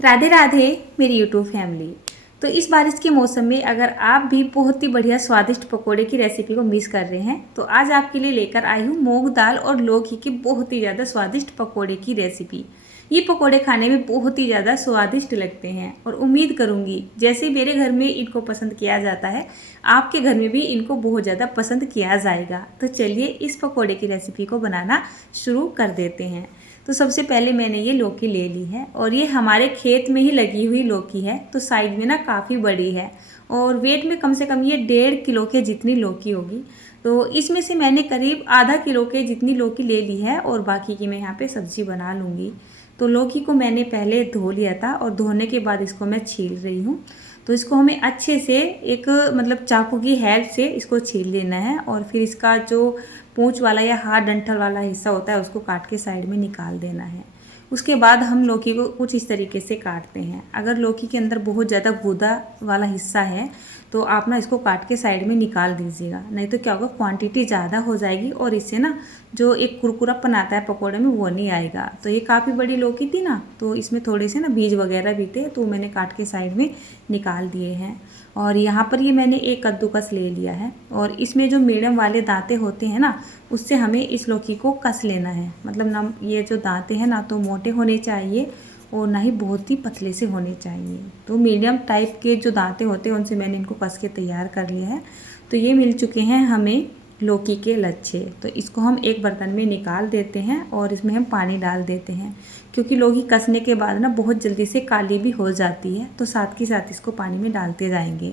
राधे राधे मेरी YouTube family. तो इस बारिश के मौसम में अगर आप भी बहुत ही बढ़िया स्वादिष्ट पकोड़े की रेसिपी को मिस कर रहे हैं तो आज आपके लिए लेकर आई हूँ मूंग दाल और लौकी के बहुत ही ज़्यादा स्वादिष्ट पकोड़े की रेसिपी। ये पकोड़े खाने में बहुत ही ज़्यादा स्वादिष्ट लगते हैं और उम्मीद करूँगी जैसे मेरे घर में इनको पसंद किया जाता है आपके घर में भी इनको बहुत ज़्यादा पसंद किया जाएगा। तो चलिए इस पकोड़े की रेसिपी को बनाना शुरू कर देते हैं। तो सबसे पहले मैंने ये लौकी ले ली है और ये हमारे खेत में ही लगी हुई लौकी है, तो साइज में ना काफ़ी बड़ी है और वेट में कम से कम ये 1.5 किलो के जितनी लौकी होगी। तो इसमें से मैंने करीब आधा किलो के जितनी लौकी ले ली है और बाकी की मैं यहाँ पे सब्ज़ी बना लूँगी। तो लौकी को मैंने पहले धो लिया था और धोने के बाद इसको मैं छील रही हूँ। तो इसको हमें अच्छे से एक मतलब चाकू की हेल्प से इसको छील लेना है और फिर इसका जो पूंछ वाला या हाथ डंठल वाला हिस्सा होता है उसको काट के साइड में निकाल देना है। उसके बाद हम लौकी को कुछ इस तरीके से काटते हैं। अगर लौकी के अंदर बहुत ज़्यादा गूदा वाला हिस्सा है तो आप ना इसको काट के साइड में निकाल दीजिएगा, नहीं तो क्या होगा क्वांटिटी ज़्यादा हो जाएगी और इससे ना जो एक कुरकुरापन आता है पकौड़े में वो नहीं आएगा। तो ये काफ़ी बड़ी लौकी थी ना, तो इसमें थोड़े से ना बीज वगैरह भी थे, तो मैंने काट के साइड में निकाल दिए हैं। और यहाँ पर ये मैंने एक कद्दूकस ले लिया है और इसमें जो मीडियम वाले दांते होते हैं ना उससे हमें इस लौकी को कस लेना है। मतलब ना ये जो दांते हैं ना तो मोटे होने चाहिए और ना ही बहुत ही पतले से होने चाहिए। तो मीडियम टाइप के जो दांते होते हैं उनसे मैंने इनको कस के तैयार कर लिया है। तो ये मिल चुके हैं हमें लौकी के लच्छे। तो इसको हम एक बर्तन में निकाल देते हैं और इसमें हम पानी डाल देते हैं, क्योंकि लौकी कसने के बाद ना बहुत जल्दी से काली भी हो जाती है, तो साथ के साथ इसको पानी में डालते जाएंगे।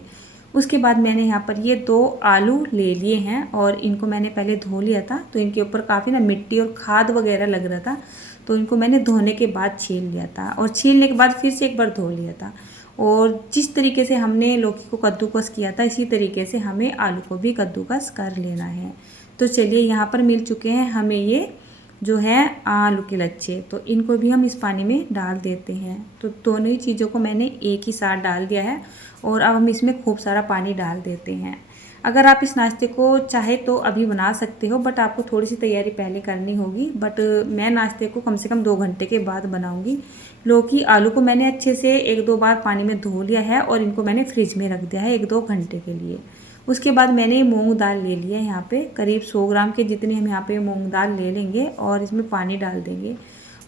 उसके बाद मैंने यहाँ पर ये 2 आलू ले लिए हैं और इनको मैंने पहले धो लिया था, तो इनके ऊपर काफ़ी ना मिट्टी और खाद वगैरह लग रहा था, तो इनको मैंने धोने के बाद छील लिया था और छीलने के बाद फिर से एक बार धो लिया था। और जिस तरीके से हमने लौकी को कद्दूकस किया था इसी तरीके से हमें आलू को भी कद्दूकस कर लेना है। तो चलिए यहाँ पर मिल चुके हैं हमें ये जो है आलू के लच्छे, तो इनको भी हम इस पानी में डाल देते हैं। तो दोनों ही चीज़ों को मैंने एक ही साथ डाल दिया है और अब हम इसमें खूब सारा पानी डाल देते हैं। अगर आप इस नाश्ते को चाहे तो अभी बना सकते हो, बट आपको थोड़ी सी तैयारी पहले करनी होगी। बट मैं नाश्ते को कम से कम 2 घंटे के बाद बनाऊंगी। लौकी आलू को मैंने अच्छे से 1-2 बार पानी में धो लिया है और इनको मैंने फ्रिज में रख दिया है 1-2 घंटे के लिए। उसके बाद मैंने मूंग दाल ले लिया है, यहाँ पे करीब 100 ग्राम के जितनी हम यहाँ पे मूंग दाल ले लेंगे और इसमें पानी डाल देंगे।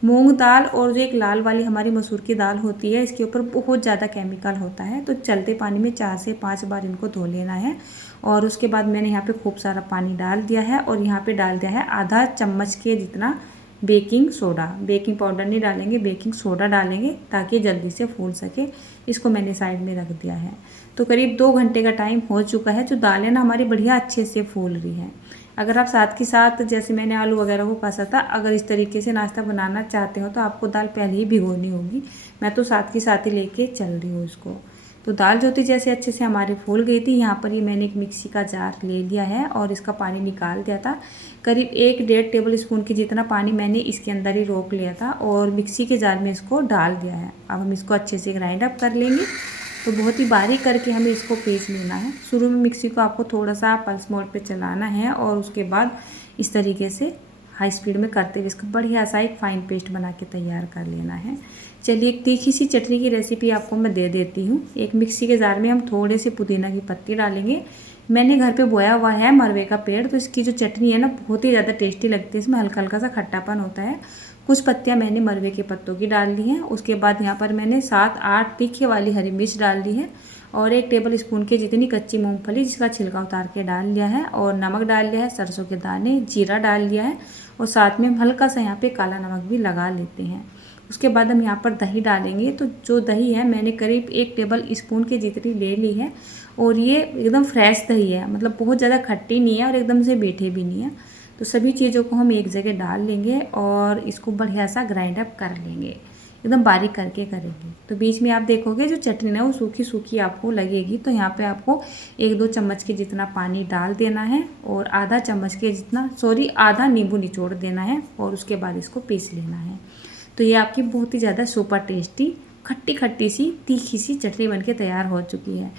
मूंग दाल और जो एक लाल वाली हमारी मसूर की दाल होती है इसके ऊपर बहुत ज़्यादा केमिकल होता है, तो चलते पानी में 4 से 5 बार इनको धो लेना है। और उसके बाद मैंने यहाँ पे खूब सारा पानी डाल दिया है और यहाँ पे डाल दिया है आधा चम्मच के जितना बेकिंग सोडा। बेकिंग पाउडर नहीं डालेंगे, बेकिंग सोडा डालेंगे ताकि जल्दी से फूल सके। इसको मैंने साइड में रख दिया है। तो करीब 2 घंटे का टाइम हो चुका है। जो दालें ना हमारी बढ़िया अच्छे से फूल रही हैं। अगर आप साथ के साथ जैसे मैंने आलू वगैरह को कसा था, अगर इस तरीके से नाश्ता बनाना चाहते हो तो आपको दाल पहले ही भिगोनी होगी। मैं तो साथ के साथ ही लेके चल रही हूँ इसको। तो दाल जो थी जैसे अच्छे से हमारी फूल गई थी, यहाँ पर ये मैंने एक मिक्सी का जार ले लिया है और इसका पानी निकाल दिया था। करीब 1-1.5 टेबल स्पून की जितना पानी मैंने इसके अंदर ही रोक लिया था और मिक्सी के जार में इसको डाल दिया है। अब हम इसको अच्छे से ग्राइंड अप कर लेंगे। तो बहुत ही बारीक करके हमें इसको पीस लेना है। शुरू में मिक्सी को आपको थोड़ा सा पल्स मोड पे चलाना है और उसके बाद इस तरीके से हाई स्पीड में करते हुए इसका बढ़िया सा एक फाइन पेस्ट बना के तैयार कर लेना है। चलिए एक तीखी सी चटनी की रेसिपी आपको मैं दे देती हूँ। एक मिक्सी के जार में हम थोड़े से पुदीना की पत्ती डालेंगे। मैंने घर पे बोया हुआ है मरवे का पेड़, तो इसकी जो चटनी है ना बहुत ही ज़्यादा टेस्टी लगती है। इसमें हल्का हल्का सा खट्टापन होता है। कुछ पत्तियाँ मैंने मरवे के पत्तों की डाल ली हैं। उसके बाद यहाँ पर मैंने 7-8 तीखे वाली हरी मिर्च डाल दी है और 1 टेबल स्पून की जितनी कच्ची मूंगफली जिसका छिलका उतार के डाल लिया है और नमक डाल लिया है, सरसों के दाने, जीरा डाल लिया है और साथ में हल्का सा यहाँ पे काला नमक भी लगा लेते हैं। उसके बाद हम यहाँ पर दही डालेंगे। तो जो दही है मैंने करीब 1 टेबल स्पून की जितनी ले ली है और ये एकदम फ्रेश दही है, मतलब बहुत ज़्यादा खट्टी नहीं है और एकदम से मीठे भी नहीं है। तो सभी चीज़ों को हम एक जगह डाल लेंगे और इसको बढ़िया सा ग्राइंड अप कर लेंगे, एकदम बारीक करके करेंगे। तो बीच में आप देखोगे जो चटनी है वो सूखी सूखी आपको लगेगी, तो यहाँ पे आपको 1-2 चम्मच के जितना पानी डाल देना है और आधा नींबू निचोड़ देना है और उसके बाद इसको पीस लेना है। तो ये आपकी बहुत ही ज़्यादा सुपर टेस्टी खट्टी खट्टी सी तीखी सी चटनी बनके तैयार हो चुकी है।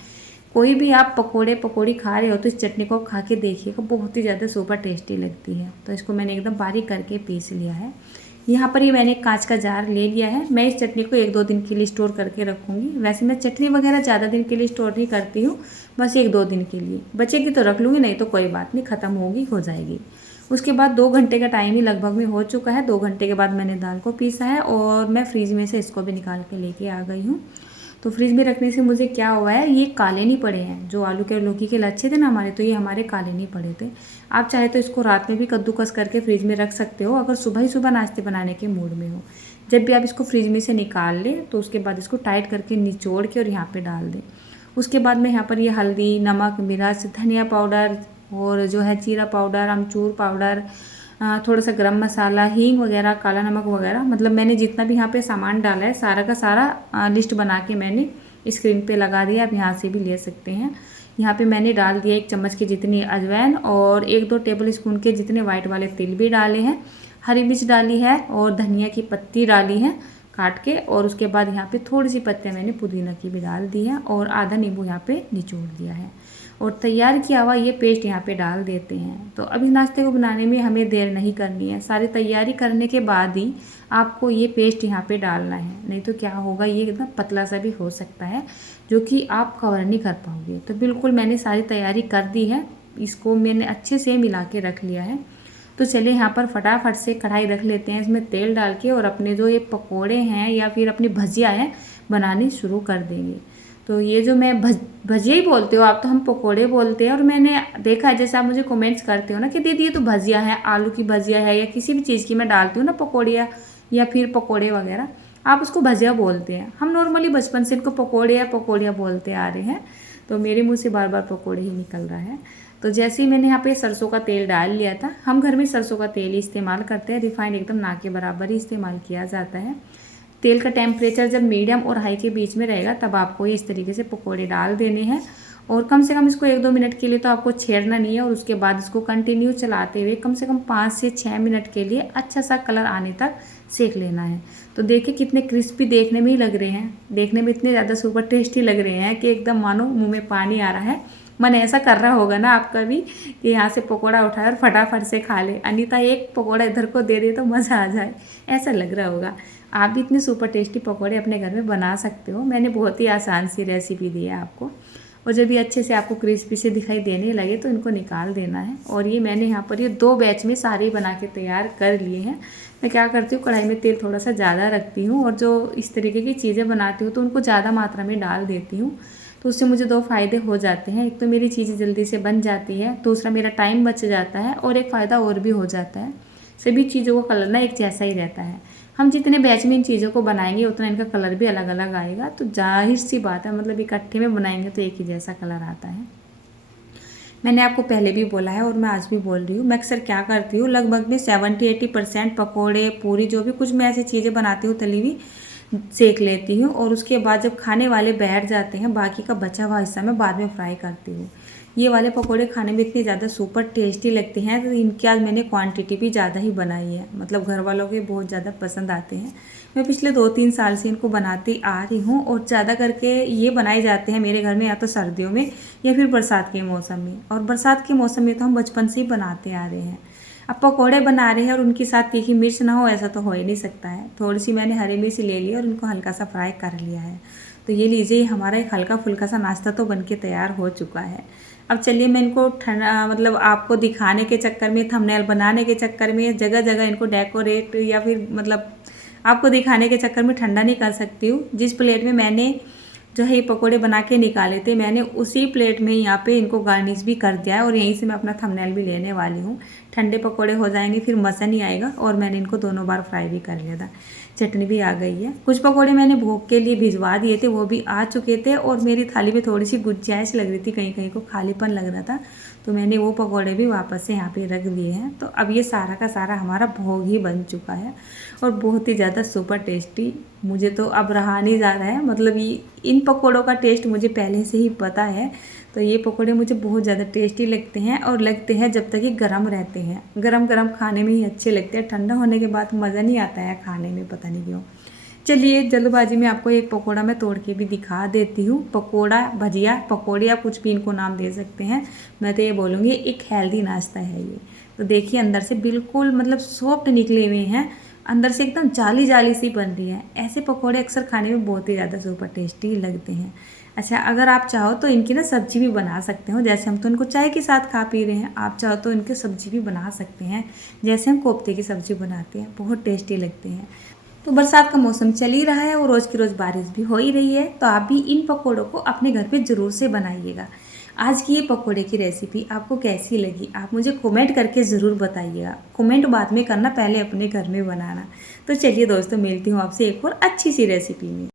कोई भी आप पकोड़े पकौड़ी खा रहे हो तो इस चटनी को खा के देखिएगा, बहुत ही ज़्यादा सुपर टेस्टी लगती है। तो इसको मैंने एकदम बारीक करके पीस लिया है। यहाँ पर ये मैंने कांच का जार ले लिया है। मैं इस चटनी को 1-2 दिन के लिए स्टोर करके रखूँगी। वैसे मैं चटनी वगैरह ज़्यादा दिन के लिए स्टोर नहीं करती हूँ, बस 1-2 दिन के लिए। बचेगी तो रख लूँगी, नहीं तो कोई बात नहीं, ख़त्म होगी हो जाएगी। उसके बाद 2 घंटे का टाइम ही लगभग में हो चुका है। 2 घंटे के बाद मैंने दाल को पीसा है और मैं फ्रिज में से इसको भी निकाल के लेके आ गई हूँ। तो फ्रिज में रखने से मुझे क्या हुआ है, ये काले नहीं पड़े हैं। जो आलू के और लौकी के लच्छे थे ना हमारे, तो ये हमारे काले नहीं पड़े थे। आप चाहे तो इसको रात में भी कद्दूकस करके फ्रिज में रख सकते हो, अगर सुबह ही सुबह नाश्ते बनाने के मूड में हो। जब भी आप इसको फ्रिज में से निकाल लें तो उसके बाद इसको टाइट करके निचोड़ के और यहाँ पर डाल दें। उसके बाद मैं यहाँ पर ये हल्दी, नमक, मिर्च, धनिया पाउडर और जो है जीरा पाउडर, अमचूर पाउडर, थोड़ा सा गरम मसाला, हींग वगैरह, काला नमक वगैरह, मतलब मैंने जितना भी यहाँ पे सामान डाला है सारा का सारा लिस्ट बना के मैंने स्क्रीन पे लगा दिया। आप यहाँ से भी ले सकते हैं। यहाँ पे मैंने डाल दिया 1 चम्मच की जितनी अजवाइन और 1-2 टेबल स्पून के जितने वाइट वाले तिल भी डाले हैं। हरी मिर्च डाली है और धनिया की पत्ती डाली है काट के, और उसके बाद यहाँ पे थोड़ी सी पत्तियाँ मैंने पुदीना की भी डाल दी है और आधा नींबू यहाँ पे निचोड़ दिया है। और तैयार किया हुआ ये पेस्ट यहाँ पे डाल देते हैं। तो अब इस नाश्ते को बनाने में हमें देर नहीं करनी है। सारी तैयारी करने के बाद ही आपको ये पेस्ट यहाँ पे डालना है, नहीं तो क्या होगा, ये एकदम पतला सा भी हो सकता है जो कि आप कवर नहीं कर पाओगे। तो बिल्कुल मैंने सारी तैयारी कर दी है, इसको मैंने अच्छे से मिला के रख लिया है। तो चलिए यहाँ पर फटाफट से कढ़ाई रख लेते हैं, इसमें तेल डाल के और अपने जो ये पकोड़े हैं या फिर अपनी भजिया है बनानी शुरू कर देंगे। तो ये जो मैं भजिया ही बोलते हो आप, तो हम पकोड़े बोलते हैं। और मैंने देखा है, जैसे आप मुझे कमेंट्स करते हो ना कि दीदी ये तो भजिया है, आलू की भजिया है या किसी भी चीज़ की मैं डालती हूँ ना पकौड़िया या फिर पकोड़े वगैरह, आप उसको भजिया बोलते हैं। हम नॉर्मली बचपन से इनको पकोड़े या पकौड़िया बोलते आ रहे हैं, तो मेरे मुँह से बार बार पकोड़े ही निकल रहा है। तो जैसे ही मैंने यहाँ पे सरसों का तेल डाल लिया था, हम घर में सरसों का तेल ही इस्तेमाल करते हैं, रिफाइंड एकदम ना के बराबर ही इस्तेमाल किया जाता है। तेल का टेम्परेचर जब मीडियम और हाई के बीच में रहेगा तब आपको इस तरीके से पकोड़े डाल देने हैं। और कम से कम इसको 1-2 मिनट के लिए तो आपको छेड़ना नहीं है, और उसके बाद इसको कंटिन्यू चलाते हुए कम से कम 5 से 6 मिनट के लिए अच्छा सा कलर आने तक सेक लेना है। तो देखिए कितने क्रिस्पी देखने में ही लग रहे हैं, देखने में इतने ज़्यादा सुपर टेस्टी लग रहे हैं कि एकदम मानो मुँह में पानी आ रहा है। मन ऐसा कर रहा होगा ना आपका भी कि यहाँ से पकोड़ा उठाए और फटाफट से खा ले, अनीता एक पकोड़ा इधर को दे दे तो मज़ा आ जाए, ऐसा लग रहा होगा। आप भी इतने सुपर टेस्टी पकोड़े अपने घर में बना सकते हो। मैंने बहुत ही आसान सी रेसिपी दी है आपको। और जब ये अच्छे से आपको क्रिस्पी से दिखाई देने लगे तो इनको निकाल देना है। और ये मैंने यहाँ पर ये 2 बैच में सारे बना के तैयार कर लिए हैं। मैं क्या करती हूँ, कढ़ाई में तेल थोड़ा सा ज़्यादा रखती हूँ और जो इस तरीके की चीज़ें बनाती हूँ तो उनको ज़्यादा मात्रा में डाल देती हूँ। तो उससे मुझे 2 फ़ायदे हो जाते हैं। एक तो मेरी चीज़ें जल्दी से बन जाती है, दूसरा मेरा टाइम बच जाता है, और एक फ़ायदा और भी हो जाता है, सभी चीज़ों का कलर ना एक जैसा ही रहता है। हम जितने बैच में इन चीज़ों को बनाएंगे उतना इनका कलर भी अलग अलग आएगा। तो जाहिर सी बात है, मतलब इकट्ठे में बनाएंगे तो एक ही जैसा कलर आता है। मैंने आपको पहले भी बोला है और मैं आज भी बोल रही हूँ, मैं अक्सर क्या करती हूँ, लगभग में 70-80% पकोड़े, पूरी, जो भी कुछ मैं ऐसी चीज़ें बनाती हूँ तली हुई, सेक लेती हूँ। और उसके बाद जब खाने वाले बैठ जाते हैं, बाकी का बचा हुआ हिस्सा मैं बाद में फ्राई करती हूँ। ये वाले पकोड़े खाने में इतने ज़्यादा सुपर टेस्टी लगते हैं, तो इनकी आज मैंने क्वांटिटी भी ज़्यादा ही बनाई है, मतलब घर वालों के बहुत ज़्यादा पसंद आते हैं। मैं पिछले 2-3 साल से इनको बनाती आ रही हूँ, और ज़्यादा करके ये बनाए जाते हैं मेरे घर में या तो सर्दियों में या फिर बरसात के मौसम में। और बरसात के मौसम में तो हम बचपन से ही बनाते आ रहे हैं। अब पकोड़े बना रहे हैं और उनके साथ तीखी मिर्च ना हो, ऐसा तो हो ही नहीं सकता है। थोड़ी सी मैंने हरी मिर्च ले ली और उनको हल्का सा फ्राई कर लिया है। तो ये लीजिए, हमारा एक हल्का फुल्का सा नाश्ता तो बनके तैयार हो चुका है। अब चलिए मैं इनको मतलब आपको दिखाने के चक्कर में, थंबनेल बनाने के चक्कर में, जगह जगह इनको डेकोरेट या फिर मतलब आपको दिखाने के चक्कर में ठंडा नहीं कर सकती हूँ। जिस प्लेट में मैंने जो है ये पकोड़े बना के निकाले थे, मैंने उसी प्लेट में यहाँ पे इनको गार्निश भी कर दिया है, और यहीं से मैं अपना थंबनेल भी लेने वाली हूँ। ठंडे पकोड़े हो जाएंगे फिर मज़ा नहीं आएगा। और मैंने इनको दोनों बार फ्राई भी कर लिया था। चटनी भी आ गई है। कुछ पकोड़े मैंने भोग के लिए भिजवा दिए थे, वो भी आ चुके थे, और मेरी थाली में थोड़ी सी गुंजाइश लग रही थी, कहीं कहीं को खालीपन लग रहा था, तो मैंने वो पकोड़े भी वापस से यहाँ पे रख दिए हैं। तो अब ये सारा का सारा हमारा भोग ही बन चुका है, और बहुत ही ज़्यादा सुपर टेस्टी। मुझे तो अब रहा नहीं जा रहा है, मतलब ये इन पकोड़ों का टेस्ट मुझे पहले से ही पता है। तो ये पकोड़े मुझे बहुत ज़्यादा टेस्टी लगते हैं, और लगते हैं जब तक ये गर्म रहते हैं। गरम गरम खाने में ही अच्छे लगते हैं, ठंडा होने के बाद मज़ा नहीं आता है खाने में, पता नहीं क्यों। चलिए जल्दबाजी में आपको एक पकोड़ा मैं तोड़ के भी दिखा देती हूँ। पकोड़ा, भजिया, पकोड़े, या कुछ भी इनको नाम दे सकते हैं। मैं तो ये बोलूँगी एक हेल्दी नाश्ता है ये। तो देखिए अंदर से बिल्कुल मतलब सॉफ्ट निकले हुए हैं, अंदर से एकदम जाली जाली सी बन रही है। ऐसे पकोड़े अक्सर खाने में बहुत ही ज़्यादा सुपर टेस्टी लगते हैं। अच्छा, अगर आप चाहो तो इनकी ना सब्जी भी बना सकते हो। जैसे हम तो इनको चाय के साथ खा पी रहे हैं, आप चाहो तो इनकी सब्जी भी बना सकते हैं, जैसे हम कोफ्ते की सब्जी बनाते हैं, बहुत टेस्टी लगते हैं। तो बरसात का मौसम चल ही रहा है और रोज़ की रोज़ बारिश भी हो ही रही है, तो आप भी इन पकौड़ों को अपने घर पे ज़रूर से बनाइएगा। आज की ये पकौड़े की रेसिपी आपको कैसी लगी, आप मुझे कमेंट करके ज़रूर बताइएगा। कमेंट बाद में करना, पहले अपने घर में बनाना। तो चलिए दोस्तों, मिलती हूँ आपसे एक और अच्छी सी रेसिपी में।